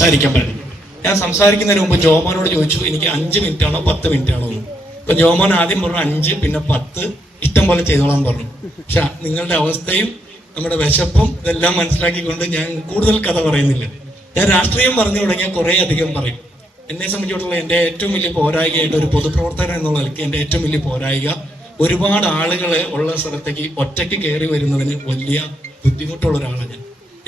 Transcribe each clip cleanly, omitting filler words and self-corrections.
സംസാരിക്കാൻ പറ്റും. ഞാൻ സംസാരിക്കുന്നതിന് മുമ്പ് ജോമോനോട് ചോദിച്ചു എനിക്ക് 5 മിനിറ്റ് ആണോ 10 മിനിറ്റ് ആണോ എന്ന്. അപ്പൊ ജോമോൻ ആദ്യം പറഞ്ഞു 5, പിന്നെ 10, ഇഷ്ടം പോലെ ചെയ്തോളാൻ പറഞ്ഞു. പക്ഷെ നിങ്ങളുടെ അവസ്ഥയും നമ്മുടെ വിശപ്പും ഇതെല്ലാം മനസ്സിലാക്കിക്കൊണ്ട് ഞാൻ കൂടുതൽ കഥ പറയുന്നില്ല. ഞാൻ രാഷ്ട്രീയം പറഞ്ഞു തുടങ്ങിയാൽ കുറെ അധികം പറയും. എന്നെ സംബന്ധിച്ചിടത്തോളം എൻ്റെ ഏറ്റവും വലിയ പോരായികയായിട്ട് ഒരു പൊതുപ്രവർത്തകൻ എന്നുള്ള നിലയ്ക്ക് എൻ്റെ ഏറ്റവും വലിയ പോരായിക ഒരുപാട് ആളുകളെ ഉള്ള സ്ഥലത്തേക്ക് ഒറ്റയ്ക്ക് കയറി വരുന്നതിന് വലിയ ബുദ്ധിമുട്ടുള്ള ഒരാളാണ് ഞാൻ.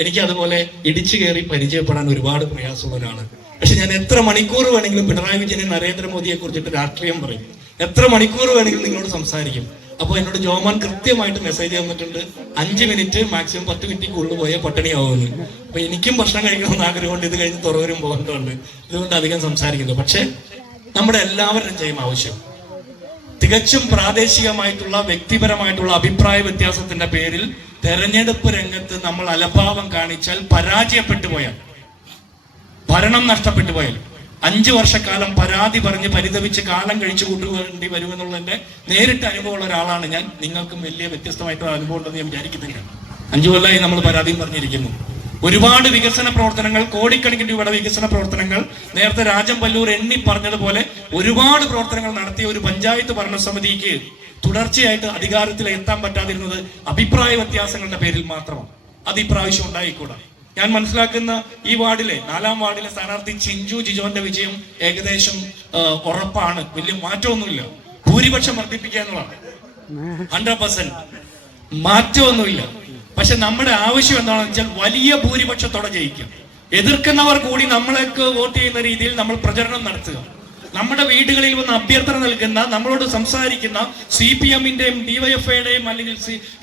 എനിക്ക് അതുപോലെ ഇടിച്ചു കയറി പരിചയപ്പെടാൻ ഒരുപാട് പ്രയാസമുള്ള ഒരാളാണ്. പക്ഷെ ഞാൻ എത്ര മണിക്കൂർ വേണമെങ്കിലും പിണറായി വിജയനെ നരേന്ദ്രമോദിയെ കുറിച്ചിട്ട് രാഷ്ട്രീയം പറയും, എത്ര മണിക്കൂർ വേണമെങ്കിലും നിങ്ങളോട് സംസാരിക്കും. അപ്പോൾ എന്നോട് ജോമാൻ കൃത്യമായിട്ട് മെസ്സേജ് തന്നിട്ടുണ്ട് 5 മിനിറ്റ് മാക്സിമം 10 മിനിറ്റ് ഉള്ളിൽ പോയാൽ പട്ടിണിയാവുമെന്ന്. അപ്പൊ എനിക്കും ഭക്ഷണം കഴിക്കണമെന്ന് ആഗ്രഹമുണ്ട്, ഇത് കഴിഞ്ഞ് തുറവരും പോകേണ്ടതുണ്ട്, ഇതുകൊണ്ട് അധികം സംസാരിക്കുന്നു. പക്ഷെ നമ്മുടെ എല്ലാവരുടെയും ചെയ്യും ആവശ്യം തികച്ചും പ്രാദേശികമായിട്ടുള്ള വ്യക്തിപരമായിട്ടുള്ള അഭിപ്രായ വ്യത്യാസത്തിന്റെ പേരിൽ തെരഞ്ഞെടുപ്പ് രംഗത്ത് നമ്മൾ അലംഭാവം കാണിച്ചാൽ, പരാജയപ്പെട്ടു പോയാൽ, ഭരണം നഷ്ടപ്പെട്ടു പോയാൽ, 5 വർഷക്കാലം പരാതി പറഞ്ഞ് പരിതപിച്ച് കാലം കഴിച്ചു കൂട്ടുവേണ്ടി വരുമെന്നുള്ളതിന്റെ നേരിട്ട് അനുഭവമുള്ള ഒരാളാണ് ഞാൻ. നിങ്ങൾക്കും വലിയ വ്യത്യസ്തമായിട്ടുള്ള അനുഭവം ഉണ്ടെന്ന് ഞാൻ വിചാരിക്കുന്നില്ല. 5 കൊല്ലമായി നമ്മൾ പരാതിയും പറഞ്ഞിരിക്കുന്നു. ഒരുപാട് വികസന പ്രവർത്തനങ്ങൾ, കോടിക്കണക്കിന് രൂപയുടെ വികസന പ്രവർത്തനങ്ങൾ, നേരത്തെ രാജൻ പല്ലൂർ എണ്ണി പറഞ്ഞതുപോലെ ഒരുപാട് പ്രവർത്തനങ്ങൾ നടത്തിയ ഒരു പഞ്ചായത്ത് ഭരണസമിതിക്ക് തുടർച്ചയായിട്ട് അധികാരത്തിൽ എത്താൻ പറ്റാതിരുന്നത് അഭിപ്രായ വ്യത്യാസങ്ങളുടെ പേരിൽ മാത്രമാണ്. അത് ഇപ്രാവശ്യം ഉണ്ടായിക്കൂടാ. ഞാൻ മനസ്സിലാക്കുന്ന ഈ വാർഡിലെ 4-ാം വാർഡിലെ സ്ഥാനാർത്ഥി ചിഞ്ചു ജിജോന്റെ വിജയം ഏകദേശം ഉറപ്പാണ്. വലിയ മാറ്റമൊന്നുമില്ല. ഭൂരിപക്ഷം വർദ്ധിപ്പിക്കുക എന്നുള്ളതാണ് 100%. മാറ്റമൊന്നുമില്ല. പക്ഷെ നമ്മുടെ ആവശ്യം എന്താണെന്ന് വെച്ചാൽ വലിയ ഭൂരിപക്ഷത്തോടെ ജയിക്കുക. എതിർക്കുന്നവർ കൂടി നമ്മളൊക്കെ വോട്ട് ചെയ്യുന്ന രീതിയിൽ നമ്മൾ പ്രചരണം നടത്തുക. നമ്മുടെ വീടുകളിൽ വന്ന് അഭ്യർത്ഥന നൽകുന്ന, നമ്മളോട് സംസാരിക്കുന്ന CPM-ന്റെയും DYFIയുടെയും അല്ലെങ്കിൽ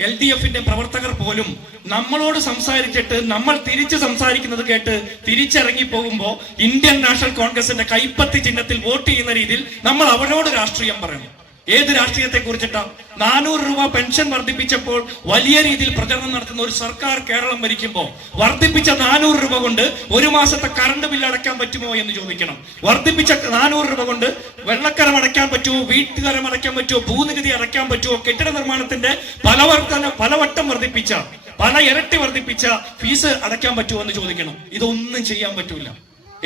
LDF-ന്റെയും പ്രവർത്തകർ പോലും നമ്മളോട് സംസാരിച്ചിട്ട് നമ്മൾ തിരിച്ച് സംസാരിക്കുന്നത് കേട്ട് തിരിച്ചിറങ്ങി പോകുമ്പോൾ ഇന്ത്യൻ നാഷണൽ കോൺഗ്രസിന്റെ കൈപ്പത്തി ചിഹ്നത്തിൽ വോട്ട് ചെയ്യുന്ന രീതിയിൽ നമ്മൾ അവരോട് രാഷ്ട്രീയം പറയണം. ഏത് രാഷ്ട്രീയത്തെ കുറിച്ചിട്ടാ? 400 രൂപ പെൻഷൻ വർദ്ധിപ്പിച്ചപ്പോൾ വലിയ രീതിയിൽ പ്രചരണം നടത്തുന്ന ഒരു സർക്കാർ കേരളം ഭരിക്കുമ്പോൾ വർദ്ധിപ്പിച്ച 400 രൂപ കൊണ്ട് ഒരു മാസത്തെ കറണ്ട് ബില്ല് അടയ്ക്കാൻ പറ്റുമോ എന്ന് ചോദിക്കണം. വർദ്ധിപ്പിച്ച 400 രൂപ കൊണ്ട് വെള്ളക്കരം അടയ്ക്കാൻ പറ്റുമോ, വീട്ടുകരം അടയ്ക്കാൻ പറ്റുമോ, ഭൂനികുതി അടയ്ക്കാൻ പറ്റുമോ, കെട്ടിട നിർമ്മാണത്തിന്റെ പലവട്ടം വർദ്ധിപ്പിച്ച, പല ഇരട്ടി വർദ്ധിപ്പിച്ച ഫീസ് അടയ്ക്കാൻ പറ്റുമോ എന്ന് ചോദിക്കണം. ഇതൊന്നും ചെയ്യാൻ പറ്റൂല.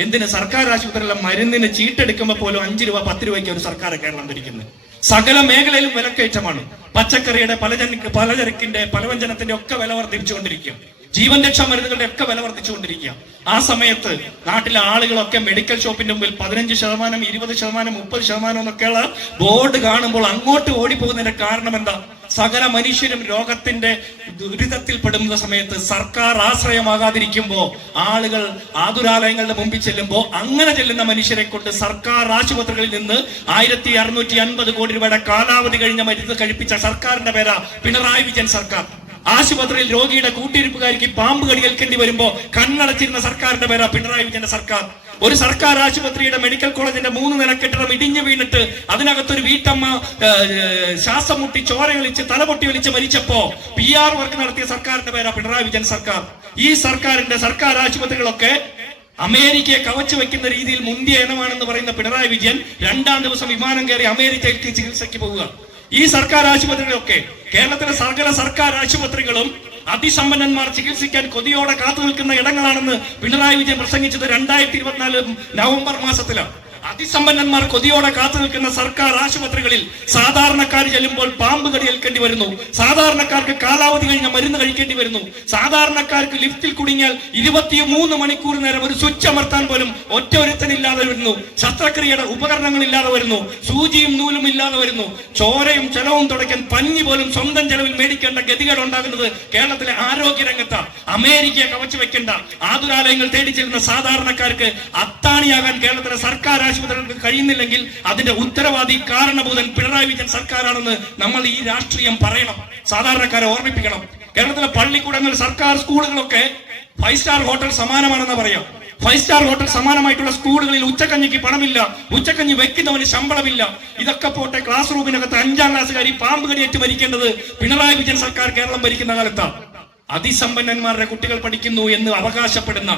എന്തിന്? സർക്കാർ ആശുപത്രിയിലെ മരുന്നിന് ചീട്ടെടുക്കുമ്പോൾ പോലും 5 രൂപ 10 രൂപയ്ക്ക് ഒരു സർക്കാർ കേരളം ഭരിക്കുന്നത്. സകല മേഖലയിലും വിലക്കയറ്റമാണ്. പച്ചക്കറിയുടെ, പലചരക്കിന്റെ, പലവ്യഞ്ജനത്തിന്റെ ഒക്കെ വില വർദ്ധിപ്പിച്ചുകൊണ്ടിരിക്കുക. ജീവൻ രക്ഷാ മരുന്നുകളുടെ ഒക്കെ വില വർദ്ധിച്ചുകൊണ്ടിരിക്കുക. ആ സമയത്ത് നാട്ടിലെ ആളുകളൊക്കെ മെഡിക്കൽ ഷോപ്പിന്റെ മുമ്പിൽ 15%, 20%, 30% എന്നൊക്കെയുള്ള ബോർഡ് കാണുമ്പോൾ അങ്ങോട്ട് ഓടിപ്പോകുന്നതിന്റെ കാരണം എന്താ? സകല മനുഷ്യരും രോഗത്തിന്റെ ദുരിതത്തിൽ പെടുന്ന സമയത്ത് സർക്കാർ ആശ്രയമാകാതിരിക്കുമ്പോ ആളുകൾ ആതുരാലയങ്ങളുടെ മുമ്പിൽ ചെല്ലുമ്പോൾ അങ്ങനെ ചെല്ലുന്ന മനുഷ്യരെ കൊണ്ട് സർക്കാർ ആശുപത്രികളിൽ നിന്ന് 1650 കോടി രൂപയുടെ കാലാവധി കഴിഞ്ഞ മരുന്ന് കഴിപ്പിച്ച സർക്കാരിന്റെ പേരാ പിണറായി വിജയൻ സർക്കാർ. ആശുപത്രിയിൽ രോഗിയുടെ കൂട്ടിരിപ്പുകാരിക്ക് പാമ്പ് കടിയേൽക്കേണ്ടി വരുമ്പോ കണ്ണടച്ചിരുന്ന സർക്കാരിന്റെ പേരാ പിണറായി വിജയന്റെ സർക്കാർ. ഒരു സർക്കാർ ആശുപത്രിയുടെ മെഡിക്കൽ കോളേജിന്റെ 3 നില കെട്ടിടം ഇടിഞ്ഞു വീണിട്ട് അതിനകത്തൊരു വീട്ടമ്മ ശ്വാസം മുട്ടി ചോരയൊലിച്ച് തലപൊട്ടി വലിച്ച് മരിച്ചപ്പോ PR വർക്ക് നടത്തിയ സർക്കാരിന്റെ പേരാ പിണറായി വിജയൻ സർക്കാർ. ഈ സർക്കാരിന്റെ സർക്കാർ ആശുപത്രികളൊക്കെ അമേരിക്കയെ കവച്ചു വെക്കുന്ന രീതിയിൽ മുന്തിയ ഇനമാണെന്ന് പറയുന്ന പിണറായി വിജയൻ 2-ാം ദിവസം വിമാനം കയറി അമേരിക്കയ്ക്ക് ചികിത്സയ്ക്ക് പോവുക. ഈ സർക്കാർ ആശുപത്രികളൊക്കെ, കേരളത്തിലെ സകല സർക്കാർ ആശുപത്രികളും അതിസമ്പന്നന്മാർ ചികിത്സിക്കാൻ കൊതിയോടെ കാത്തു നിൽക്കുന്ന ഇടങ്ങളാണെന്ന് പിണറായി വിജയൻ പ്രസംഗിച്ചത് 2024 നവംബർ മാസത്തിലാണ്. അതിസമ്പന്നന്മാർ കൊതിയോടെ കാത്തു നിൽക്കുന്ന സർക്കാർ ആശുപത്രികളിൽ സാധാരണക്കാർ ചെല്ലുമ്പോൾ പാമ്പ് കടിയേൽക്കേണ്ടി വരുന്നു. സാധാരണക്കാർക്ക് കാലാവധി കഴിഞ്ഞ മരുന്ന് കഴിക്കേണ്ടി വരുന്നു. സാധാരണക്കാർക്ക് ലിഫ്റ്റിൽ കുടുങ്ങിയാൽ 23 മണിക്കൂർ നേരം ഒരു സ്വിച്ച് അമർത്താൻ പോലും ഒറ്റ ഒരുത്തനില്ലാതെ വരുന്നു. ശസ്ത്രക്രിയയുടെ ഉപകരണങ്ങൾ ഇല്ലാതെ വരുന്നു. സൂചിയും നൂലും ഇല്ലാതെ വരുന്നു. ചോരയും ചെലവും തുടയ്ക്കാൻ പഞ്ഞി പോലും സ്വന്തം ചെലവിൽ മേടിക്കേണ്ട ഗതികേട് ഉണ്ടാകുന്നത് കേരളത്തിലെ ആരോഗ്യരംഗത്താണ്. അമേരിക്കയെ കവച്ചു വെക്കേണ്ട ആതുരാലയങ്ങൾ തേടി ചെല്ലുന്ന സാധാരണക്കാർക്ക് അത്താണിയാകാൻ കേരളത്തിലെ സർക്കാർ ആശുപത്രികൾക്ക് കഴിയുന്നില്ലെങ്കിൽ അതിന്റെ ഉത്തരവാദി, കാരണഭൂതൻ പിണറായി വിജയൻ സർക്കാരാണെന്ന് നമ്മൾ ഈ രാഷ്ട്രീയം പറയണം. സാധാരണക്കാരെ ഓർമ്മിപ്പിക്കണം. കേരളത്തിലെ പള്ളിക്കൂടങ്ങൾ, സർക്കാർ സ്കൂളുകളൊക്കെ 5 സ്റ്റാർ ഹോട്ടൽ സമാനമാണെന്ന് പറയാം. 5 സ്റ്റാർ ഹോട്ടൽ സമാനമായിട്ടുള്ള സ്കൂളുകളിൽ ഉച്ചക്കഞ്ഞിക്ക് പണമില്ല, ഉച്ചക്കഞ്ഞി വെക്കുന്നവന് ശമ്പളമില്ല. ഇതൊക്കെ പോട്ടെ, ക്ലാസ് റൂമിനകത്ത് 5-ാം ക്ലാസ്സുകാരി പാമ്പ് കടിയേറ്റ് മരിക്കേണ്ടത് പിണറായി വിജയൻ സർക്കാർ കേരളം ഭരിക്കുന്ന കാലത്താണ്. അതിസമ്പന്നന്മാരുടെ കുട്ടികൾ പഠിക്കുന്നു എന്ന് അവകാശപ്പെടുന്ന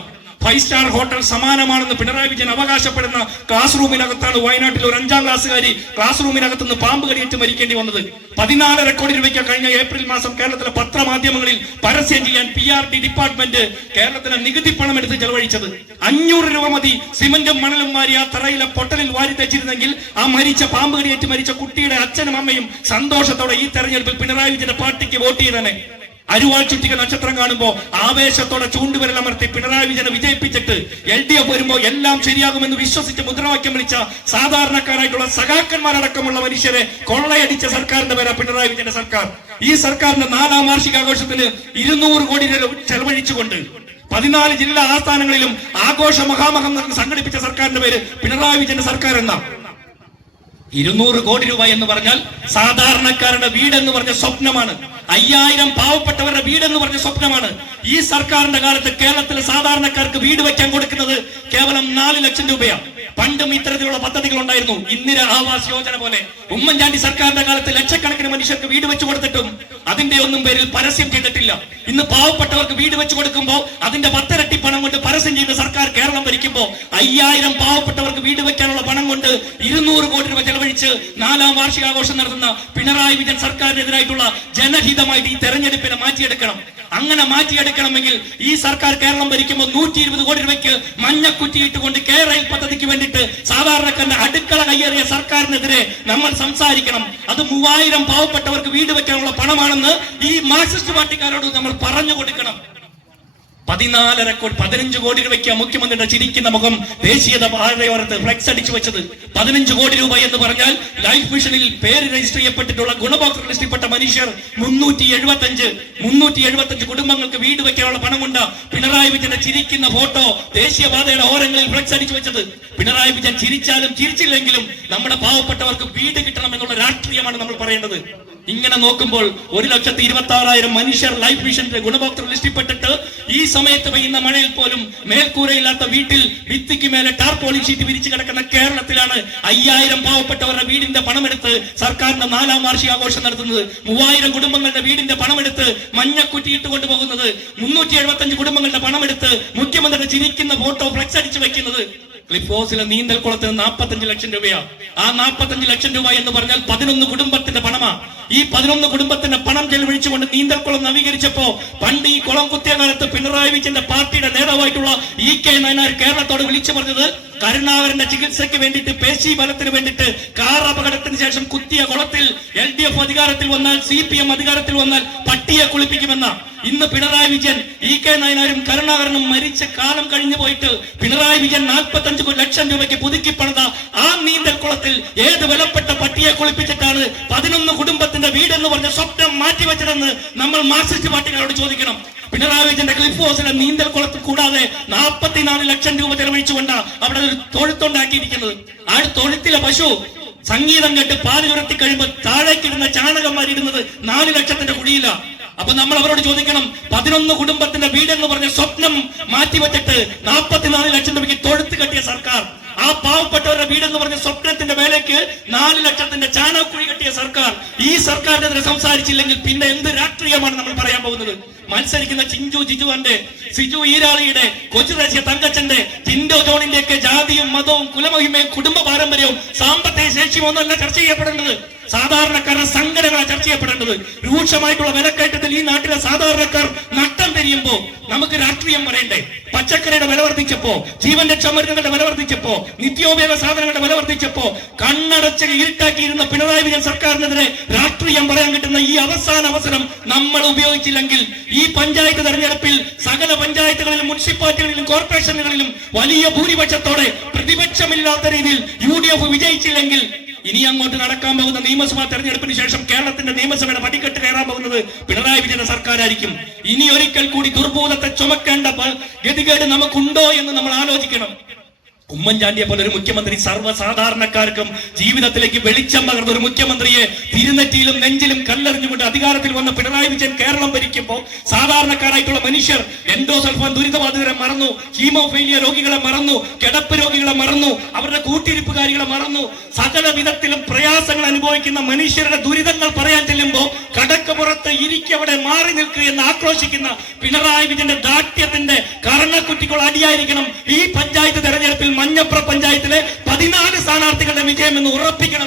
5 സ്റ്റാർ ഹോട്ടൽ സമാനമാണെന്ന് പിണറായി വിജയൻ അവകാശപ്പെടുന്ന ക്ലാസ് റൂമിനകത്താണ് വയനാട്ടിൽ ഒരു 5ാം ക്ലാസ്സുകാരി ക്ലാസ് റൂമിനകത്ത് നിന്ന് പാമ്പ് കടിയേറ്റ് മരിക്കേണ്ടി വന്നത്. 14 കോടി രൂപയ്ക്ക് കഴിഞ്ഞ ഏപ്രിൽ മാസം കേരളത്തിലെ പത്രമാധ്യമങ്ങളിൽ പരസ്യം ചെയ്യാൻ PRD ഡിപ്പാർട്ട്മെന്റ് കേരളത്തിലെ നികുതി പണം എടുത്ത് ചെലവഴിച്ചത്. 500 രൂപ മതി സിമന്റും മണലും മാറി ആ തറയിലെ പൊട്ടലിൽ വാരി തെച്ചിരുന്നെങ്കിൽ ആ മരിച്ച പാമ്പ് കടിയേറ്റ് മരിച്ച കുട്ടിയുടെ അച്ഛനും അമ്മയും സന്തോഷത്തോടെ ഈ തെരഞ്ഞെടുപ്പിൽ പിണറായി വിജയന്റെ പാർട്ടിക്ക് വോട്ട് ചെയ്തനെ. അരുവാൾ ചുറ്റിക നക്ഷത്രം കാണുമ്പോ ആവേശത്തോടെ ചൂണ്ടുവിരലമർത്തി പിണറായി വിജയനെ വിജയിപ്പിച്ചിട്ട് LDF വരുമ്പോ എല്ലാം ശരിയാകുമെന്ന് വിശ്വസിച്ച് മുദ്രാവാക്യം വിളിച്ച സാധാരണക്കാരായിട്ടുള്ള സഖാക്കന്മാരടക്കമുള്ള മനുഷ്യരെ കൊള്ളയടിച്ച സർക്കാരിന്റെ പേരാ പിണറായി വിജയന്റെ സർക്കാർ. ഈ സർക്കാരിന്റെ 4ാം വാർഷികാഘോഷത്തിന് 200 കോടി രൂപ ചെലവഴിച്ചുകൊണ്ട് 14 ജില്ലാ ആസ്ഥാനങ്ങളിലും ആഘോഷ മഹാമഹം സംഘടിപ്പിച്ച സർക്കാരിന്റെ പേര് പിണറായി വിജയന്റെ സർക്കാർ എന്നാ. 200 കോടി രൂപ എന്ന് പറഞ്ഞാൽ സാധാരണക്കാരുടെ വീടെന്ന് പറഞ്ഞ സ്വപ്നമാണ്. 5000 പാവപ്പെട്ടവരുടെ വീടെന്ന് പറഞ്ഞ സ്വപ്നമാണ്. ഈ സർക്കാരിന്റെ കാലത്ത് കേരളത്തിലെ സാധാരണക്കാർക്ക് വീട് വെക്കാൻ കൊടുക്കുന്നത് കേവലം 4 ലക്ഷം രൂപയാണ്. പണ്ടും ഇത്തരത്തിലുള്ള പദ്ധതികൾ ഉണ്ടായിരുന്നു. ഇന്ദിര ആവാസ് യോജന പോലെ ഉമ്മൻചാണ്ടി സർക്കാരിന്റെ കാലത്ത് ലക്ഷക്കണക്കിന് മനുഷ്യർക്ക് വീട് വെച്ചു കൊടുത്തിട്ടും അതിന്റെ ഒന്നും പേരിൽ പരസ്യം ചെയ്തിട്ടില്ല. ഇന്ന് പാവപ്പെട്ടവർക്ക് വീട് വെച്ചു കൊടുക്കുമ്പോൾ അതിന്റെ 10 ഇരട്ടി പണം കൊണ്ട് പരസ്യം ചെയ്ത സർക്കാർ കേരളം ഭരിക്കുമ്പോൾ 5000 പാവപ്പെട്ടവർക്ക് വീട് വെക്കാനുള്ള പണം കൊണ്ട് 200 കോടി രൂപ ചെലവഴിച്ച് 4ാം വാർഷികാഘോഷം നടത്തുന്ന പിണറായി വിജയൻ സർക്കാരിനെതിരായിട്ടുള്ള ജനഹിതമായിട്ട് ഈ തെരഞ്ഞെടുപ്പിനെ മാറ്റിയെടുക്കണം. അങ്ങനെ മാറ്റിയെടുക്കണമെങ്കിൽ ഈ സർക്കാർ കേരളം ഭരിക്കുമ്പോൾ 120 കോടി രൂപയ്ക്ക് മഞ്ഞക്കുറ്റിയിട്ടുകൊണ്ട് കേരള പദ്ധതിക്ക് വേണ്ടിയിട്ട് സാധാരണക്കാരന്റെ അടുക്കള കയ്യേറിയ സർക്കാരിനെതിരെ നമ്മൾ സംസാരിക്കണം. അത് 3000 പാവപ്പെട്ടവർക്ക് വീട് വെക്കാനുള്ള പണമാണെന്ന് ഈ മാർക്സിസ്റ്റ് പാർട്ടിക്കാരോട് നമ്മൾ പറഞ്ഞു കൊടുക്കണം. 15 കോടി രൂപയ്ക്ക് മുഖ്യമന്ത്രിയുടെ ചിരിക്കുന്ന മുഖം ദേശീയത പാതയോരത്ത് ഫ്ലെക്സ് അടിച്ചു വെച്ചത്. 15 കോടി രൂപ എന്ന് പറഞ്ഞാൽ ലൈഫ് മിഷനിൽ പേര് രജിസ്റ്റർ ചെയ്യപ്പെട്ടിട്ടുള്ള ഗുണഭോക്തൃ ലിസ്റ്റിൽപ്പെട്ട മനുഷ്യർ 375 കുടുംബങ്ങൾക്ക് വീട് വെക്കാനുള്ള പണം കൊണ്ട് പിണറായി വിജയന്റെ ചിരിക്കുന്ന ഫോട്ടോ ദേശീയപാതയുടെ ഓരങ്ങളിൽ ഫ്ലെക്സ് അടിച്ചു വെച്ചത്. പിണറായി വിജയൻ ചിരിച്ചാലും ചിരിച്ചില്ലെങ്കിലും നമ്മുടെ പാവപ്പെട്ടവർക്ക് വീട് കിട്ടണം എന്നുള്ള രാഷ്ട്രീയമാണ് നമ്മൾ പറയേണ്ടത്. ഇങ്ങനെ നോക്കുമ്പോൾ 1,26,000 മനുഷ്യർ ലൈഫ് മിഷന്റെ ഗുണഭോക്തൃ ലിസ്റ്റിൽപ്പെട്ടിട്ട് ഈ സമയത്ത് പെയ്യുന്ന മഴയിൽ പോലും മേൽക്കൂരയില്ലാത്ത വീട്ടിൽ ഭിത്തിക്ക് മേലെ ടാർപോളിൻ ഷീറ്റ് വിരിച്ചു കിടക്കുന്ന കേരളത്തിലാണ് 5000 പാവപ്പെട്ടവരുടെ വീടിന്റെ പണമെടുത്ത് സർക്കാരിന്റെ 4ാം വാർഷികാഘോഷം നടത്തുന്നത്. 3000 കുടുംബങ്ങളുടെ വീടിന്റെ പണമെടുത്ത് മഞ്ഞക്കുറ്റിയിട്ട് കൊണ്ടുപോകുന്നത്. 375 കുടുംബങ്ങളുടെ പണമെടുത്ത് മുഖ്യമന്ത്രിയുടെ ചിരിക്കുന്ന ഫോട്ടോ ഫ്ലെക്സ് അടിച്ചു വെക്കുന്നത്. ക്ലിഫ് ഹൗസിലെ നീന്തൽക്കുളത്തിന് 45 ലക്ഷം രൂപയാണ്. ആ 45 ലക്ഷം രൂപ എന്ന് പറഞ്ഞാൽ 11 കുടുംബത്തിന്റെ പണമാണ്. ഈ 11 കുടുംബത്തിന്റെ പണം ചെലവഴിച്ചുകൊണ്ട് നീന്തൽക്കുളം നവീകരിച്ചപ്പോ പണ്ട് ഈ കുളം കുത്തിയ കാലത്ത് പിണറായി വിജയന്റെ പാർട്ടിയുടെ നേതാവായിട്ടുള്ള EK നായനാർ കേരളത്തോട് വിളിച്ചു പറഞ്ഞത് കരുണാകരന്റെ ചികിത്സയ്ക്ക് വേണ്ടിയിട്ട് പേശി ബലത്തിന് വേണ്ടിയിട്ട് കാർ അപകടത്തിന് ശേഷം കുത്തിയ കുളത്തിൽ LDF അധികാരത്തിൽ വന്നാൽ CPM അധികാരത്തിൽ വന്നാൽ പട്ടിയെ കുളിപ്പിക്കുമെന്ന. ഇന്ന് പിണറായി വിജയൻ EK നായനാരും കരുണാകരനും മരിച്ച കാലം കഴിഞ്ഞു പോയിട്ട് പിണറായി വിജയൻ 45 ലക്ഷം രൂപയ്ക്ക് പുതുക്കി പണിത ആ നീന്തൽക്കുളത്തിൽ ഏത് വിലപ്പെട്ട പട്ടിയെ കുളിപ്പിച്ചിട്ടാണ് 11 കുടുംബത്തിന്റെ വീടെന്ന് പറഞ്ഞ സ്വപ്നം മാറ്റിവെച്ചതെന്ന് നമ്മൾ മാർക്സിസ്റ്റ് പാർട്ടികളോട് ചോദിക്കണം. പിണറായി വിജയന്റെ ക്ലിഫ് ഹൗസിലെ നീന്തൽക്കുളത്തിൽ കൂടാതെ 44 ലക്ഷം രൂപ ചെലവഴിച്ചുകൊണ്ട് അവിടെ ഒരു തൊഴുത്തുണ്ടാക്കിയിരിക്കുന്നത്. ആ തൊഴുത്തിലെ പശു സംഗീതം കേട്ട് പാല് ചുരത്തി കഴിയുമ്പോൾ താഴേക്കിടുന്ന ചാണകം മാറിയിടുന്നത് 4 ലക്ഷത്തിന്റെ കുഴിയില. അപ്പൊ നമ്മൾ അവരോട് ചോദിക്കണം, 11 കുടുംബത്തിന്റെ വീടെന്ന് പറഞ്ഞ സ്വപ്നം മാറ്റിവെച്ചിട്ട് 44 ലക്ഷം രൂപയ്ക്ക് തൊഴുത്ത് കെട്ടിയ സർക്കാർ, ആ പാവപ്പെട്ടവരുടെ വീടെന്ന് പറഞ്ഞ സ്വപ്നത്തിന്റെ മേലേക്ക് 4 ലക്ഷത്തിന്റെ ചാണകക്കുഴി കെട്ടിയ സർക്കാർ, ഈ സർക്കാരിനെതിരെ സംസാരിച്ചില്ലെങ്കിൽ പിന്നെ എന്ത് രാഷ്ട്രീയമാണ് നമ്മൾ പറയാൻ പോകുന്നത്? മത്സരിക്കുന്ന ചിഞ്ചു ജിജുവന്റെ, സിജു ഈരാളിയുടെ, കൊച്ചുദേശിയ തങ്കച്ചന്റെ, ടിൻഡോ ജോണിന്റെ ഒക്കെ ജാതിയും മതവും കുലമഹിമയും കുടുംബ പാരമ്പര്യവും സാമ്പത്തിക ശേഷിയും ഒന്നല്ല ചർച്ച ചെയ്യപ്പെടേണ്ടത്. സാധാരണക്കാരുടെ സംഘടനകളാണ് ചർച്ച ചെയ്യപ്പെടേണ്ടത്. രൂക്ഷമായിട്ടുള്ള വിലക്കയറ്റത്തിൽ ഈ നാട്ടിലെ സാധാരണക്കാർ നട്ടം തിരിയുമ്പോ നമുക്ക് രാഷ്ട്രീയം പറയണ്ടേ? പച്ചക്കറിയുടെ വില വർദ്ധിച്ചപ്പോ, ജീവൻ രക്ഷാ മരുന്നുകളുടെ വില വർദ്ധിച്ചപ്പോ, നിത്യോപയോഗ സാധനങ്ങളുടെ വില വർദ്ധിച്ചപ്പോ കണ്ണടച്ച് ഇരുട്ടാക്കിയിരുന്ന പിണറായി വിജയൻ സർക്കാരിനെതിരെ രാഷ്ട്രീയം പറയാൻ കിട്ടുന്ന ഈ അവസാന അവസരം നമ്മൾ ഉപയോഗിച്ചില്ലെങ്കിൽ ഈ പഞ്ചായത്ത് തെരഞ്ഞെടുപ്പിൽ സകല പഞ്ചായത്തുകളിലും മുനിസിപ്പാലിറ്റികളിലും കോർപ്പറേഷനുകളിലും വലിയ ഭൂരിപക്ഷത്തോടെ പ്രതിപക്ഷമില്ലാത്ത രീതിയിൽ UDF വിജയിച്ചില്ലെങ്കിൽ ഇനി അങ്ങോട്ട് നടക്കാൻ പോകുന്ന നിയമസഭാ തെരഞ്ഞെടുപ്പിന് ശേഷം കേരളത്തിന്റെ നിയമസഭയുടെ പടിക്കെട്ട് കയറാൻ പോകുന്നത് പിണറായി വിജയന്റെ സർക്കാരായിരിക്കും. ഇനി ഒരിക്കൽ കൂടി ദുർഭൂതത്തെ ചുമക്കേണ്ട ഗതികേട് നമുക്കുണ്ടോ എന്ന് നമ്മൾ ആലോചിക്കണം. ഉമ്മൻചാണ്ടിയെ പോലെ ഒരു മുഖ്യമന്ത്രി സർവ്വസാധാരണക്കാർക്കും ജീവിതത്തിലേക്ക് വെളിച്ചം പകർന്ന ഒരു മുഖ്യമന്ത്രിയെ തിരുനെറ്റിയിലും നെഞ്ചിലും കല്ലെറിഞ്ഞുകൊണ്ട് അധികാരത്തിൽ വന്ന പിണറായി വിജയൻ കേരളം ഭരിക്കുമ്പോൾ സാധാരണക്കാരായിട്ടുള്ള മനുഷ്യർ എൻഡോസൾഫാൻ ദുരിതബാധിതരെ മറന്നു, ഹീമോഫീലിയ രോഗികളെ മറന്നു, കിടപ്പ് രോഗികളെ മറന്നു, അവരുടെ കൂട്ടിരിപ്പുകാരികളെ മറന്നു. സകല വിധത്തിലും പ്രയാസങ്ങൾ അനുഭവിക്കുന്ന മനുഷ്യരുടെ ദുരിതങ്ങൾ പറയാൻ ചെല്ലുമ്പോൾ കടക്കപ്പുറത്ത് ഇരിക്കവിടെ മാറി നിൽക്കുക എന്ന് ആക്രോശിക്കുന്ന പിണറായി വിജയന്റെ ദാഠ്യത്തിന്റെ കർണക്കുറ്റികൾ അടിയായിരിക്കണം ഈ പഞ്ചായത്ത് തെരഞ്ഞെടുപ്പിൽ മഞ്ഞപ്ര പഞ്ചായത്തിലെ 14 സ്ഥാനാർത്ഥികളുടെ വിജയം എന്ന് ഉറപ്പിക്കണം.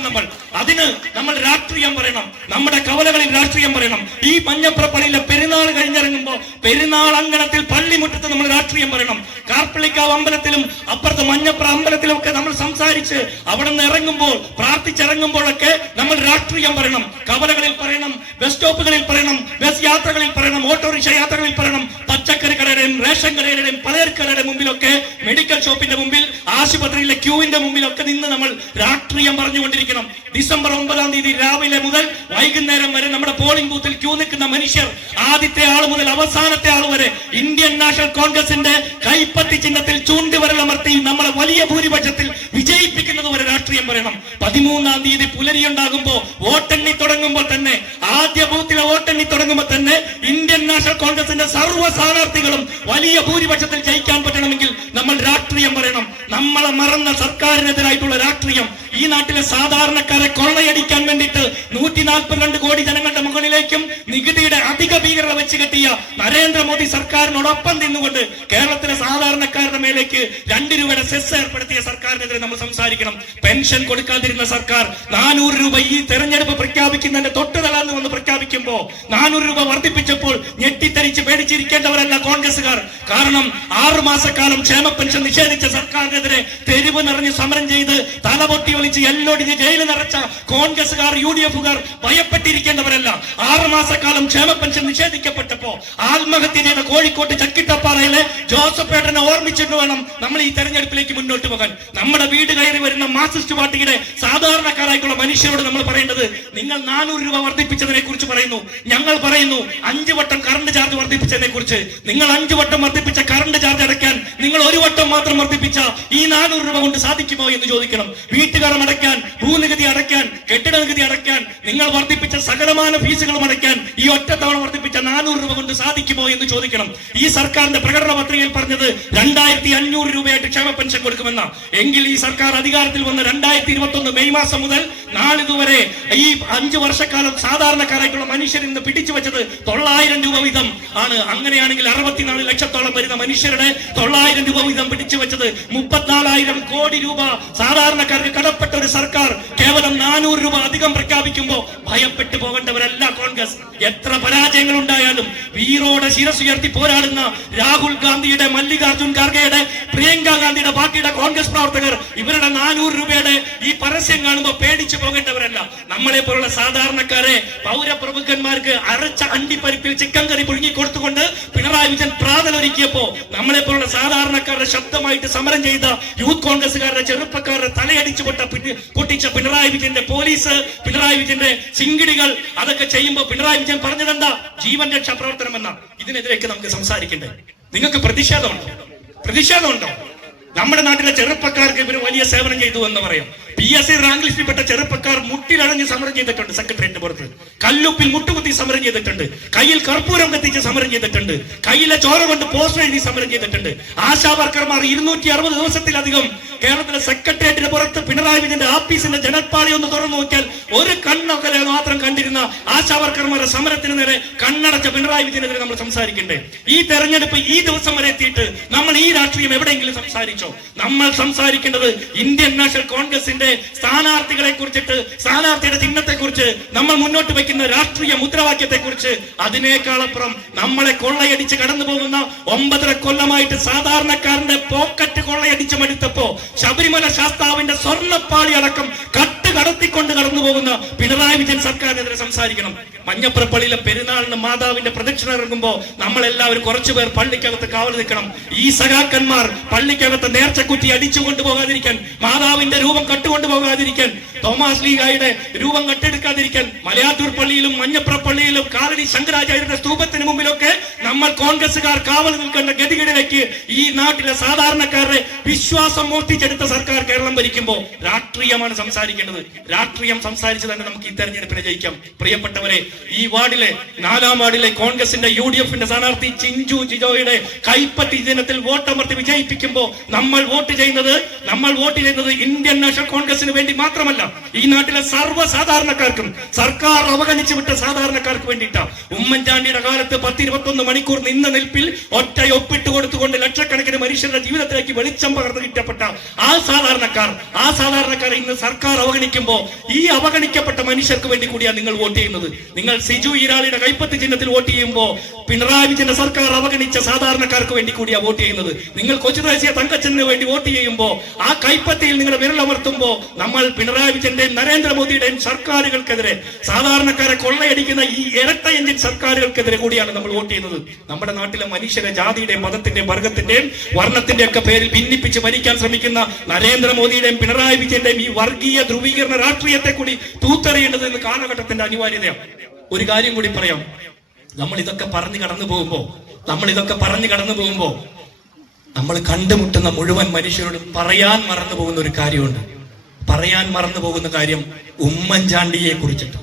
അതിന് നമ്മൾ രാഷ്ട്രീയം പറയണം, നമ്മുടെ കവലകളിൽ രാഷ്ട്രീയം പറയണം. ഈ മഞ്ഞപ്ര പള്ളിയിലെ പെരുന്നാൾ കഴിഞ്ഞിറങ്ങുമ്പോൾ പെരുന്നാൾ അങ്കണത്തിൽ പള്ളിമുറ്റത്ത് നമ്മൾ രാഷ്ട്രീയം പറയണം. കാർപ്പള്ളിക്കാവ് അമ്പലത്തിലും അപ്പുറത്ത് മഞ്ഞപ്ര അമ്പലത്തിലും ഒക്കെ നമ്മൾ സംസാരിച്ച് അവിടെ നിന്ന് ഇറങ്ങുമ്പോൾ പ്രാർത്ഥിച്ചിറങ്ങുമ്പോഴൊക്കെ നമ്മൾ രാഷ്ട്രീയം പറയണം. കവലകളിൽ പറയണം, ബസ് സ്റ്റോപ്പുകളിൽ പറയണം, ബസ് യാത്രകളിൽ പറയണം, ഓട്ടോറിക്ഷ യാത്രകളിൽ പറയണം. പച്ചക്കറി കടയുടെയും റേഷൻ കടയുടെയും പലചരക്കടയുടെ മുമ്പിലൊക്കെ, മെഡിക്കൽ ഷോപ്പിന്റെ മുമ്പിൽ, ആശുപത്രിയിലെ ക്യൂവിന്റെ മുമ്പിലൊക്കെ നിന്ന് നമ്മൾ രാഷ്ട്രീയം പറഞ്ഞുകൊണ്ടിരിക്കണം. ഡിസംബർ 9-ാം തീയതി രാവിലെ മുതൽ വൈകുന്നേരം വരെ നമ്മുടെ പോളിംഗ് ബൂത്തിൽ ക്യൂ നിൽക്കുന്ന മനുഷ്യർ, ആദ്യത്തെ ആൾ മുതൽ അവസാനത്തെ ആൾ വരെ ഇന്ത്യൻ നാഷണൽ കോൺഗ്രസിന്റെ കൈപ്പത്തി ചിഹ്നത്തിൽ ചൂണ്ടുവിരലമർത്തി നമ്മളെ വലിയ ഭൂരിപക്ഷത്തിൽ വിജയിപ്പിക്കുന്നത് വരെ രാഷ്ട്രീയം പറയണം. 13-ാം തീയതി പുലരിയുണ്ടാകുമ്പോ വോട്ടെണ്ണി തുടങ്ങുമ്പോൾ തന്നെ, ആദ്യ ബൂത്തിലെ വോട്ടെണ്ണി തുടങ്ങുമ്പോൾ തന്നെ ഇന്ത്യൻ നാഷണൽ കോൺഗ്രസിന്റെ സർവ്വ സ്ഥാനാർത്ഥികളും വലിയ ഭൂരിപക്ഷത്തിൽ ജയിക്കാൻ പറ്റണമെങ്കിൽ നമ്മൾ രാഷ്ട്രീയം പറയണം. നമ്മളെ മറന്ന സർക്കാരിനെതിരായിട്ടുള്ള രാഷ്ട്രീയം. ഈ നാട്ടിലെ സാധാരണക്കാരെ കൊള്ളയടിക്കാൻ വേണ്ടിയിട്ട് 142 കോടി ജനങ്ങളുടെ മുകളിലേക്കും നികുതിയുടെ അധിക ഭീകരത വെച്ച് കെട്ടിയ നരേന്ദ്രമോദി സർക്കാരിനോടൊപ്പം നിന്നുകൊണ്ട് കേരളത്തിലെ സാധാരണക്കാരുടെ മേലേക്ക് 2 രൂപയുടെ സെസ് ഏർപ്പെടുത്തിയ സർക്കാരിനെതിരെ നമ്മൾ സംസാരിക്കണം. പെൻഷൻ കൊടുക്കാതിരുന്ന സർക്കാർ 400 രൂപ ഈ തെരഞ്ഞെടുപ്പ് പ്രഖ്യാപിക്കുന്നതിന്റെ തൊട്ടുതലാന്ന് വന്ന് പ്രഖ്യാപിക്കുമ്പോ 400 രൂപ വർദ്ധിപ്പിച്ചപ്പോൾ ഞെട്ടിത്തരിച്ച് പേടിച്ചിരിക്കേണ്ടവരല്ല കോൺഗ്രസുകാർ. കാരണം 6 മാസക്കാലം ക്ഷേമ പെൻഷൻ നിഷേധിച്ച സർക്കാരിനെതിരെ തെരുവ് നിറഞ്ഞ് സമരം ചെയ്ത് തലപൊട്ടി ഒളിച്ച് എല്ലോടിച്ച് ജയിലിൽ നിറച്ച കോൺഗ്രസുകാർ, UDF-കാർ ഭയപ്പെട്ടിരിക്കേണ്ടവരല്ല. 6 മാസക്കാലം ക്ഷേമ പെൻഷൻ നിഷേധിക്കപ്പെട്ടപ്പോ ആത്മഹത്യ ചെയ്ത കോഴിക്കോട്ട് ചക്കിട്ടപ്പാറയിലെ ജോസഫ് ഏട്ടനെ ഓർമ്മിച്ചിട്ട് വേണം നമ്മൾ ഈ തെരഞ്ഞെടുപ്പിലേക്ക് മുന്നോട്ട് പോകാൻ. നമ്മുടെ വീട് കയറി വരുന്ന മാർക്സിസ്റ്റ് പാർട്ടിയുടെ സാധാരണക്കാരായിട്ടുള്ള മനുഷ്യരോട് നമ്മൾ പറയേണ്ടത്, നിങ്ങൾ 400 രൂപ വർദ്ധിപ്പിച്ചതിനെ കുറിച്ച് പറയുന്നു, ഞങ്ങൾ പറയുന്നു 5 വട്ടം കറണ്ട് ചാർജ് വർദ്ധിപ്പിച്ചതിനെ കുറിച്ച്. നിങ്ങൾ 5 വട്ടം വർദ്ധിപ്പിച്ച കറണ്ട് ചാർജ് അടയ്ക്കാൻ നിങ്ങൾ 1 വട്ടം മാത്രം വർദ്ധിപ്പിച്ച ഈ 400 രൂപ കൊണ്ട് സാധിക്കുമോ എന്ന് ചോദിക്കണം. വീട്ടുകാരം അടയ്ക്കാൻ, ഭൂനികുതി അടയ്ക്കാൻ, കെട്ടിട നികുതി അടയ്ക്കാൻ, നിങ്ങൾ വർദ്ധിപ്പിച്ച സകലമാന ഫീസുകളും അടയ്ക്കാൻ ഈ ഒറ്റത്തവണ വർദ്ധിപ്പിച്ച 400 രൂപ കൊണ്ട് സാധിക്കുമോ എന്ന് ചോദിക്കണം. ഈ സർക്കാരിന്റെ പ്രകടന പത്രികയിൽ പറഞ്ഞത് 2500 രൂപയായിട്ട് ക്ഷേമ പെൻഷൻ കൊടുക്കുമെന്ന. എങ്കിൽ ഈ സർക്കാർ അധികാരത്തിൽ വന്ന് 2021 മെയ് മാസം മുതൽ നാളിതുവരെ ഈ 5 വർഷക്കാലം സാധാരണക്കാരായിട്ടുള്ള മനുഷ്യരിൽ നിന്ന് പിടിച്ചു വെച്ചത് 900 രൂപ വീതം ആണ്. അങ്ങനെയാണെങ്കിൽ 64 ലക്ഷത്തോളം വരുന്ന മനുഷ്യരുടെ 900 രൂപ വീതം പിടിച്ചു വെച്ചത് 34,000 കോടി രൂപ സാധാരണക്കാർക്ക് കടപ്പെട്ട ഒരു സർക്കാർ കേവലം 400 രൂപ അധികം പ്രഖ്യാപിക്കുമ്പോൾ ഭയപ്പെട്ടു പോകേണ്ടവരല്ല കോൺഗ്രസ്. എത്ര പരാജയങ്ങൾ ഉണ്ടായാലും വീറോടെ ശിരസുയർത്തി പോരാടുന്ന രാഹുൽ ഗാന്ധിയുടെ, മല്ലികാർജുൻ ഖാർഗെയുടെ, പ്രിയങ്ക ഗാന്ധിയുടെ പാർട്ടിയുടെ കോൺഗ്രസ് പ്രവർത്തകർ ഇവരുടെ 400 രൂപയുടെ ഈ പരസ്യം കാണുമ്പോൾ പേടിച്ചു പോകേണ്ടവരല്ല. നമ്മളെ പോലുള്ള സാധാരണക്കാരെ പൗരപ്രമുഖന്മാർക്ക് അരച്ച അണ്ടിപ്പരിപ്പിൽ ചിക്കൻ കറി പുഴുങ്ങി കൊടുത്തുകൊണ്ട് പിണറായി വിജയൻ പ്രാതലൊരുക്കിയപ്പോ നമ്മളെ പോലുള്ള സാധാരണക്കാരുടെ ശബ്ദമായിട്ട് സമരം ചെയ്ത യൂത്ത് കോൺഗ്രസുകാരുടെ, ചെറുപ്പക്കാരുടെ തലയടിച്ചു പൊട്ടിച്ച പിണറായി വിജയന്റെ പോലീസ്, പിണറായി വിജയന്റെ ചിങ്കിടികൾ, അതൊക്കെ ചെയ്യുമ്പോൾ പിണറായി വിജയൻ പറഞ്ഞതെന്താ? ജീവൻ രക്ഷാ പ്രവർത്തനം എന്ന. ഇതിനെതിരെയൊക്കെ നമുക്ക് സംസാരിക്കണ്ടേ? നിങ്ങൾക്ക് പ്രതിഷേധമുണ്ടോ? നമ്മുടെ നാട്ടിലെ ചെറുപ്പക്കാർക്ക് ഇവർ വലിയ സേവനം ചെയ്തു എന്ന് പറയാം. PSC റാങ്ക് ലിസ്റ്റിൽപ്പെട്ട ചെറുപ്പക്കാർ മുട്ടിലടഞ്ഞ് സമരം ചെയ്തിട്ടുണ്ട്. സെക്രട്ടേറിയറ്റ് പുറത്ത് കല്ലുപ്പിൽ മുട്ടുകുത്തി സമരം ചെയ്തിട്ടുണ്ട്. കയ്യിൽ കർപ്പൂരം കത്തിച്ച് സമരം ചെയ്തിട്ടുണ്ട്. കയ്യിലെ ചോര കൊണ്ട് പോസ്റ്റർ എഴുതി സമരം ചെയ്തിട്ടുണ്ട്. ആശാ വർക്കർമാർ 260 ദിവസത്തിലധികം കേരളത്തിലെ സെക്രട്ടേറിയറ്റിന് പുറത്ത് പിണറായി വിജയന്റെ ആഫീസിന്റെ ജനൽപ്പാളി ഒന്ന് തുറന്നു നോക്കിയാൽ ഒരു കണ്ണൊക്കെ മാത്രം കണ്ടിരുന്ന ആശാ വർക്കർമാരുടെ സമരത്തിന് നേരെ കണ്ണടച്ച പിണറായി വിജയനെതിരെ നമ്മൾ സംസാരിക്കണ്ടേ? ഈ തെരഞ്ഞെടുപ്പ് ഈ ദിവസം വരെ എത്തിയിട്ട് നമ്മൾ ഈ രാഷ്ട്രീയം എവിടെയെങ്കിലും സംസാരിച്ചോ? നമ്മൾ സംസാരിക്കേണ്ടത് ഇന്ത്യൻ നാഷണൽ കോൺഗ്രസിന്റെ സ്ഥാനാർത്ഥികളെ കുറിച്ചിട്ട്, സ്ഥാനാർത്ഥിയുടെ ചിഹ്നത്തെ കുറിച്ച്, നമ്മൾ മുന്നോട്ട് വയ്ക്കുന്ന രാഷ്ട്രീയ മുദ്രാവാക്യത്തെ കുറിച്ച്. അതിനേക്കാളപ്പുറം നമ്മളെ കൊള്ളയടിച്ച് കടന്നു പോകുന്ന 9.5 കൊല്ലമായിട്ട് സാധാരണക്കാരന്റെ പോക്കറ്റ് കൊള്ളയടിച്ച് മടുത്തപ്പോ ശബരിമല ശാസ്താവിന്റെ സ്വർണ്ണപ്പാളി അടക്കം കടത്തിക്കൊണ്ട് കടന്നു പോകുന്ന പിണറായി വിജയൻ സർക്കാരിനെതിരെ സംസാരിക്കണം. മഞ്ഞപ്പുറ പള്ളിയിലെ പെരുന്നാളിന് മാതാവിന്റെ പ്രദക്ഷിണ ഇറങ്ങുമ്പോൾ നമ്മളെല്ലാവരും കുറച്ചുപേർ പള്ളിക്കകത്ത് കാവൽ നിൽക്കണം. ഈ സഖാക്കന്മാർ പള്ളിക്കകത്ത് നേർച്ചക്കുറ്റി അടിച്ചു കൊണ്ടുപോകാതിരിക്കാൻ, മാതാവിന്റെ രൂപം കട്ടുകൊണ്ടു പോകാതിരിക്കാൻ, തോമാസ് ലീഗായുടെ രൂപം കട്ടെടുക്കാതിരിക്കാൻ, മലയാറ്റൂർ പള്ളിയിലും മഞ്ഞപ്പുറ പള്ളിയിലും കാലടി ശങ്കരാചാര്യരുടെ സ്തൂപത്തിന് മുമ്പിലൊക്കെ നമ്മൾ കോൺഗ്രസുകാർ കാവൽ നിൽക്കേണ്ട ഗതികളിലേക്ക് ഈ നാട്ടിലെ സാധാരണക്കാരുടെ വിശ്വാസം മോഷ്ടിച്ചെടുത്ത സർക്കാർ കേരളം ഭരിക്കുമ്പോൾ രാഷ്ട്രീയമാണ് സംസാരിക്കേണ്ടത്. രാഷ്ട്രീയം സംസാരിച്ച് തന്നെ നമുക്ക് ഈ തെരഞ്ഞെടുപ്പിനെ ജയിക്കാം. പ്രിയപ്പെട്ടവരെ, ഈ വാർഡിലെ 4-ാം വാർഡിലെ കോൺഗ്രസിന്റെ UDF സ്ഥാനാർത്ഥി ചിഞ്ചു ജിജോയുടെ കൈപ്പത്തി ദിനത്തിൽ വോട്ടമർത്തി വിജയിപ്പിക്കുമ്പോൾ നമ്മൾ വോട്ട് ചെയ്യുന്നത് ഇന്ത്യൻ നാഷണൽ കോൺഗ്രസിന് വേണ്ടി മാത്രമല്ല, ഈ നാട്ടിലെ സർവ്വസാധാരണക്കാർക്കും, സർക്കാർ അവഗണിച്ചു വിട്ട സാധാരണക്കാർക്ക് വേണ്ടിയിട്ടാണ്. ഉമ്മൻചാണ്ടിയുടെ കാലത്ത് 10-21 മണിക്കൂർ നിന്ന നിൽപ്പിൽ ഒറ്റ ഒപ്പിട്ട് കൊടുത്തുകൊണ്ട് ലക്ഷക്കണക്കിന് മനുഷ്യരുടെ ജീവിതത്തിലേക്ക് വെളിച്ചം പകർന്നു കിട്ടപ്പെട്ട ആ സാധാരണക്കാരെ ഇന്ന് സർക്കാർ അവഗണിക്കുമ്പോൾ ഈ അവഗണിക്കപ്പെട്ട മനുഷ്യർക്ക് വേണ്ടി കൂടിയാണ് നിങ്ങൾ വോട്ട് ചെയ്യുന്നത്. നിങ്ങൾ സിജു ഈരാളിയുടെ കൈപ്പത്തി ചിഹ്നത്തിൽ വോട്ട് ചെയ്യുമ്പോൾ പിണറായി വിജയന്റെ സർക്കാർ അവഗണിച്ച സാധാരണക്കാർക്ക് വേണ്ടി കൂടിയാണ് വോട്ട് ചെയ്യുന്നത്. നിങ്ങൾ കൊച്ചുദേശീയ തങ്കച്ചന് വേണ്ടി വോട്ട് ചെയ്യുമ്പോൾ ആ കൈപ്പത്തിയിൽ നിങ്ങൾ വിരലമർത്തുമ്പോൾ നമ്മൾ പിണറായി വിജയന്റെയും നരേന്ദ്രമോദിയുടെയും സർക്കാരുകൾക്കെതിരെ, സാധാരണക്കാരെ കൊള്ളയടിക്കുന്ന ഈ ഇരട്ട എഞ്ചിൻ സർക്കാരുകൾക്കെതിരെ കൂടിയാണ് നമ്മൾ വോട്ട് ചെയ്യുന്നത്. നമ്മുടെ നാട്ടിലെ മനുഷ്യരെ ജാതിയുടെയും മതത്തിന്റെയും വർഗത്തിന്റെയും വർണ്ണത്തിന്റെ ഒക്കെ പേരിൽ ഭിന്നിപ്പിച്ച് ഭരിക്കാൻ ശ്രമിക്കുന്ന നരേന്ദ്രമോദിയുടെയും പിണറായി വിജയന്റെയും ഈ വർഗീയ ധ്രുവീകരണ രാഷ്ട്രീയത്തെ കൂടി തൂത്തെറിയേണ്ടത് ഇന്ന് കാലഘട്ടത്തിന്റെ അനിവാര്യതയാണ്. ഒരു കാര്യം കൂടി പറയാം. നമ്മൾ ഇതൊക്കെ പറഞ്ഞു കടന്നു പോകുമ്പോ നമ്മൾ കണ്ടുമുട്ടുന്ന മുഴുവൻ മനുഷ്യരോടും പറയാൻ മറന്നു പോകുന്ന ഒരു കാര്യമുണ്ട്. പറയാൻ മറന്നു പോകുന്ന കാര്യം ഉമ്മൻചാണ്ടിയെ കുറിച്ചിട്ട്.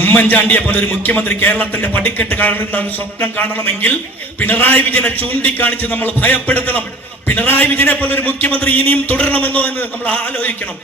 ഉമ്മൻചാണ്ടിയെ പോലെ ഒരു മുഖ്യമന്ത്രി കേരളത്തിന്റെ പടിക്കെട്ട് കാണുന്ന സ്വപ്നം കാണണമെങ്കിൽ പിണറായി വിജയനെ ചൂണ്ടിക്കാണിച്ച് നമ്മൾ ഭയപ്പെടുത്തണം. പിണറായി വിജയനെ പോലെ ഒരു മുഖ്യമന്ത്രി ഇനിയും തുടരണമെന്നോ എന്ന് നമ്മൾ ആലോചിക്കണം.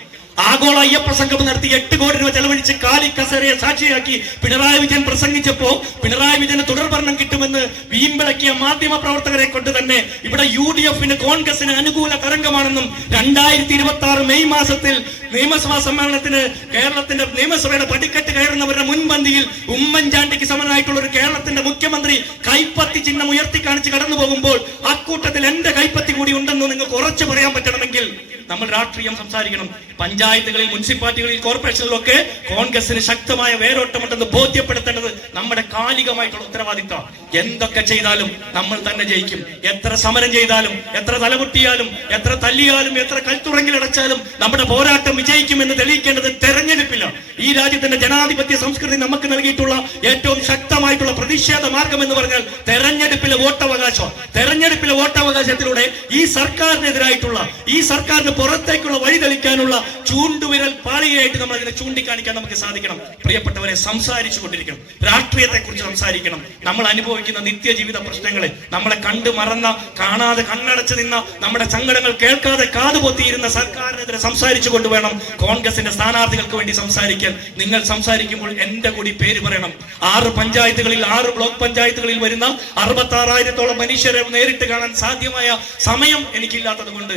ആഗോള അയ്യപ്പ സംഗമം നടത്തി 8 കോടി രൂപ ചെലവഴിച്ച് കാലി കസേരയെ സാക്ഷിയാക്കി പിണറായി വിജയൻ പ്രസംഗിച്ചപ്പോ പിണറായി വിജയന് തുടർഭരണം കിട്ടുമെന്ന് വീമ്പിളക്കിയ മാധ്യമ പ്രവർത്തകരെ കൊണ്ട് തന്നെ ഇവിടെ UDF കോൺഗ്രസിന് അനുകൂല തരംഗമാണെന്നും 2026 മെയ് മാസത്തിൽ നിയമസഭാ സമ്മേളനത്തിന് കേരളത്തിന്റെ നിയമസഭയുടെ പടിക്കെട്ട് കയറുന്നവരുടെ മുൻപന്തിയിൽ ഉമ്മൻചാണ്ടിക്ക് സമനായിട്ടുള്ള ഒരു കേരളത്തിന്റെ മുഖ്യമന്ത്രി കൈപ്പത്തി ചിഹ്നം ഉയർത്തി കാണിച്ച് കടന്നു പോകുമ്പോൾ അക്കൂട്ടത്തിൽ എന്റെ കൈപ്പത്തി കൂടി ഉണ്ടെന്ന് നിങ്ങൾക്ക് ഉറച്ചു പറയാൻ പറ്റണമെങ്കിൽ നമ്മൾ രാഷ്ട്രീയം സംസാരിക്കണം. പഞ്ചായത്തുകളിൽ, മുനിസിപ്പാലിറ്റികളിൽ, കോർപ്പറേഷനിലൊക്കെ കോൺഗ്രസിന് ശക്തമായ വേരോട്ടമുണ്ടെന്ന് ബോധ്യപ്പെടുത്തേണ്ടത് നമ്മുടെ കാലികമായിട്ടുള്ള ഉത്തരവാദിത്വം. എന്തൊക്കെ ചെയ്താലും നമ്മൾ തന്നെ ജയിക്കും. എത്ര സമരം ചെയ്താലും, എത്ര തലമുട്ടിയാലും, എത്ര തല്ലിയാലും, എത്ര കൽത്തുറങ്ങിലടച്ചാലും നമ്മുടെ പോരാട്ടം വിജയിക്കുമെന്ന് തെളിയിക്കേണ്ടത് തെരഞ്ഞെടുപ്പില്ല. ഈ രാജ്യത്തിന്റെ ജനാധിപത്യ സംസ്കൃതി നമുക്ക് നൽകിയിട്ടുള്ള ഏറ്റവും ശക്തമായിട്ടുള്ള പ്രതിഷേധ മാർഗം എന്ന് പറഞ്ഞാൽ തെരഞ്ഞെടുപ്പിലെ വോട്ടവകാശം. തെരഞ്ഞെടുപ്പിലെ വോട്ടവകാശത്തിലൂടെ ഈ സർക്കാരിനെതിരായിട്ടുള്ള, ഈ സർക്കാരിന് പുറത്തേക്കുള്ള വഴി തെളിക്കാനുള്ള ചൂണ്ടുവിരൽ പാളികയായിട്ട് നമ്മൾ അതിനെ ചൂണ്ടിക്കാണിക്കാൻ നമുക്ക് സാധിക്കണം. പ്രിയപ്പെട്ടവരെ, സംസാരിച്ചു കൊണ്ടിരിക്കണം. രാഷ്ട്രീയത്തെ കുറിച്ച് സംസാരിക്കണം. നമ്മൾ അനുഭവിക്കുന്ന നിത്യജീവിത പ്രശ്നങ്ങളെ, നമ്മളെ കണ്ടു മറന്ന, കാണാതെ കണ്ണടച്ച് നിന്ന, നമ്മുടെ സങ്കടങ്ങൾ കേൾക്കാതെ കാതുപൊത്തിയിരുന്ന സർക്കാരിനെതിരെ സംസാരിച്ചു കൊണ്ടുവേണം കോൺഗ്രസിന്റെ സ്ഥാനാർത്ഥികൾക്ക് വേണ്ടി സംസാരിക്കാൻ. നിങ്ങൾ സംസാരിക്കുമ്പോൾ എന്റെ കൂടി പേര് പറയണം. 6 പഞ്ചായത്തുകളിൽ, 6 ബ്ലോക്ക് പഞ്ചായത്തുകളിൽ വരുന്ന 66,000-ഓളം മനുഷ്യരെ നേരിട്ട് കാണാൻ സാധ്യമായ സമയം എനിക്കില്ലാത്തത് കൊണ്ട്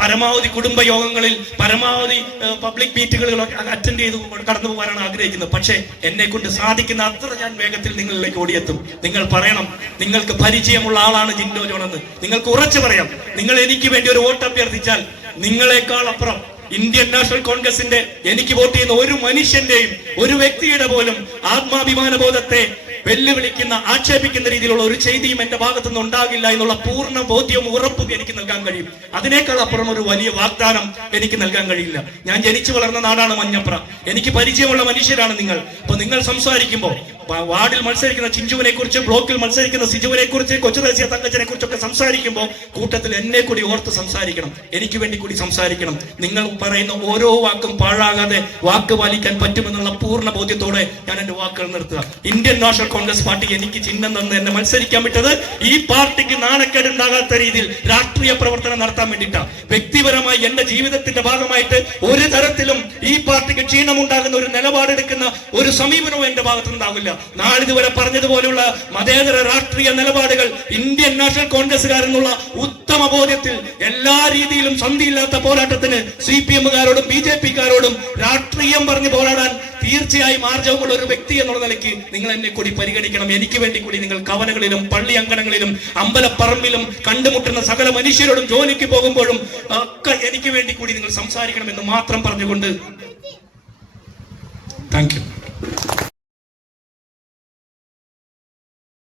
പരമാവധി കുടുംബ യോഗങ്ങളിൽ, പരമാവധി പബ്ലിക് മീറ്റുകളിലൊക്കെ അറ്റൻഡ് ചെയ്ത് കടന്നു പോകാനാണ് ആഗ്രഹിക്കുന്നത്. പക്ഷേ എന്നെ കൊണ്ട് സാധിക്കുന്ന അത്ര ഞാൻ വേഗത്തിൽ നിങ്ങളിലേക്ക് ഓടിയെത്തും. നിങ്ങൾ പറയണം, നിങ്ങൾക്ക് പരിചയമുള്ള ആളാണ് ജിൻഡോ ജോൺ എന്ന് നിങ്ങൾക്ക് ഉറച്ചു പറയാം. നിങ്ങൾ എനിക്ക് വേണ്ടി ഒരു വോട്ട് അഭ്യർത്ഥിച്ചാൽ നിങ്ങളെക്കാൾ അപ്പുറം ഇന്ത്യൻ നാഷണൽ കോൺഗ്രസിന്റെ എനിക്ക് വോട്ട് ചെയ്യുന്ന ഒരു മനുഷ്യന്റെയും, ഒരു വ്യക്തിയുടെ പോലും ആത്മാഭിമാന ബോധത്തെ വെല്ലുവിളിക്കുന്ന, ആക്ഷേപിക്കുന്ന രീതിയിലുള്ള ഒരു ചെയ്തിയും എന്റെ ഭാഗത്തുനിന്ന് ഉണ്ടാകില്ല എന്നുള്ള പൂർണ്ണ ബോധ്യവും ഉറപ്പും എനിക്ക് നൽകാൻ കഴിയും. അതിനേക്കാൾ അപ്പുറം ഒരു വലിയ വാഗ്ദാനം എനിക്ക് നൽകാൻ കഴിയില്ല. ഞാൻ ജനിച്ചു വളർന്ന നാടാണ് മഞ്ഞപ്ര. എനിക്ക് പരിചയമുള്ള മനുഷ്യരാണ് നിങ്ങൾ. അപ്പൊ നിങ്ങൾ സംസാരിക്കുമ്പോൾ വാർഡിൽ മത്സരിക്കുന്ന ചിഞ്ചുവിനെ കുറിച്ച്, ബ്ലോക്കിൽ മത്സരിക്കുന്ന സിജുവിനെ കുറിച്ച്, കൊച്ചുദേശീയ തങ്കച്ചനെ കുറിച്ചൊക്കെ സംസാരിക്കുമ്പോൾ കൂട്ടത്തിൽ എന്നെ കൂടി ഓർത്ത് സംസാരിക്കണം. എനിക്ക് വേണ്ടി കൂടി സംസാരിക്കണം. നിങ്ങൾ പറയുന്ന ഓരോ വാക്കും പാഴാകാതെ വാക്ക് പാലിക്കാൻ പറ്റുമെന്നുള്ള പൂർണ്ണ ബോധ്യത്തോടെ ഞാൻ എന്റെ വാക്കുകൾ നിർത്തുക. ഇന്ത്യൻ നാഷണൽ കോൺഗ്രസ് പാർട്ടി എനിക്ക് ചിഹ്നം തന്ന് എന്നെ മത്സരിക്കാൻ വിട്ടത് ഈ പാർട്ടിക്ക് നാണക്കേടുണ്ടാകാത്ത രീതിയിൽ രാഷ്ട്രീയ പ്രവർത്തനം നടത്താൻ വേണ്ടിയിട്ടാണ്. വ്യക്തിപരമായി എന്റെ ജീവിതത്തിന്റെ ഭാഗമായിട്ട് ഒരു തരത്തിലും ഈ പാർട്ടിക്ക് ക്ഷീണമുണ്ടാകുന്ന ഒരു നിലപാടെടുക്കുന്ന ഒരു സമീപനവും എന്റെ ഭാഗത്തുനിന്നുണ്ടാവില്ല. നാളിതുവരെ പറഞ്ഞതുപോലെയുള്ള മതേതര രാഷ്ട്രീയ നിലപാടുകൾ ഇന്ത്യൻ നാഷണൽ കോൺഗ്രസുകാരെന്നുള്ള ഉത്തമ ബോധ്യത്തിൽ എല്ലാ രീതിയിലും സന്ധിയില്ലാത്ത പോരാട്ടത്തിന് CPM-കാരോടും BJP-കാരോടും രാഷ്ട്രീയം പറഞ്ഞ് പോരാടാൻ തീർച്ചയായും ആർജവമുള്ള ഒരു വ്യക്തി എന്നുള്ള നിലയ്ക്ക് നിങ്ങൾ എന്നെ കൂടി പരിഗണിക്കണം. എനിക്ക് വേണ്ടി കൂടി നിങ്ങൾ കവനകളിലും പള്ളി അങ്കണങ്ങളിലും അമ്പലപ്പറമ്പിലും കണ്ടുമുട്ടുന്ന സകല മനുഷ്യരോടും ജോലിക്ക് പോകുമ്പോഴും ഒക്കെ എനിക്ക് വേണ്ടി കൂടി നിങ്ങൾ സംസാരിക്കണമെന്ന് മാത്രം പറഞ്ഞുകൊണ്ട് താങ്ക് യു.